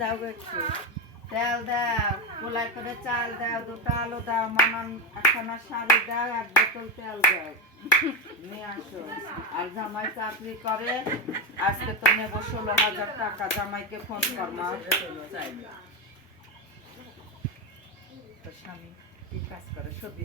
দাও গো একটু তেল দাও গোলায় করে চাল দাও দুটো আলু দাও মানান একখানা শাড়ি দাও এক বোতল তেল দাও নিয়ে আসো আর জামাই চাকরি করে আজকে তো নেবো 16,000 টাকা জামাইকে ফোন কর মা তো স্বামী কি কাজ করে সবজি